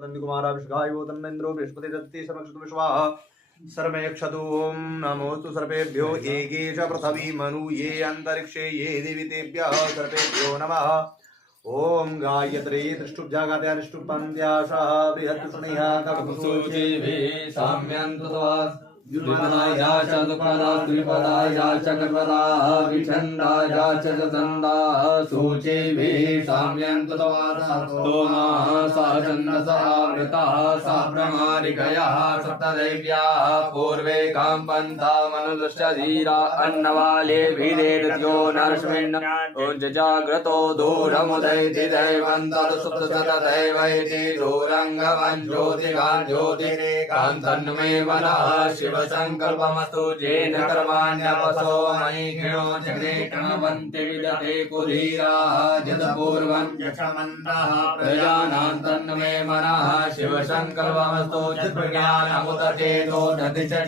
कुमाराभिषेकाय वो तन्नेन्द्रो बृहस्पति दत्ते समक्षतु विश्वाः सर्वयक्षतु ओम नमोस्तु सर्पेभ्यो एके च पृथ्वी मनु ये अंतरिक्षे ये देवतेभ्यः सर्पेभ्यो नमः ओम गायत्री दृष्टुभ्यागात्या दृष्टुपन्त्याशः बृहत्सुनिहा ककुसुजीवे साम्यन्तत्वात् द्विपदाया च दुपदा त्रिपदाया च कर्मदा विचण्डाया च चन्दाः सूचीवे साम्यन्तत्वात् सा चन्दसावृताः सा प्रमारिकया सप्तदैव्याः पूर्वे काम्पन्ता मनुदृष्टधीरा अन्नवाले भिदेर्यो नरश्मिन् जाग्रतो दूरमुदैति दैवन्तः सुप्तसतदैवैति दूरङ्गमन् ज्योतिगान् ज्योतिरेकान्तन्मे मनः शिवसङ्कल्पमस्तु येन कर्माण्यपसो मयि क्षणो चक्रे क्षणवन्ति विदते कुधीराः यदपूर्वं यक्षमन्तः प्रजानां तन्मे मनः शिवसङ्कल्पमस्तु चित्प्रज्ञानमुदचेतो दधि च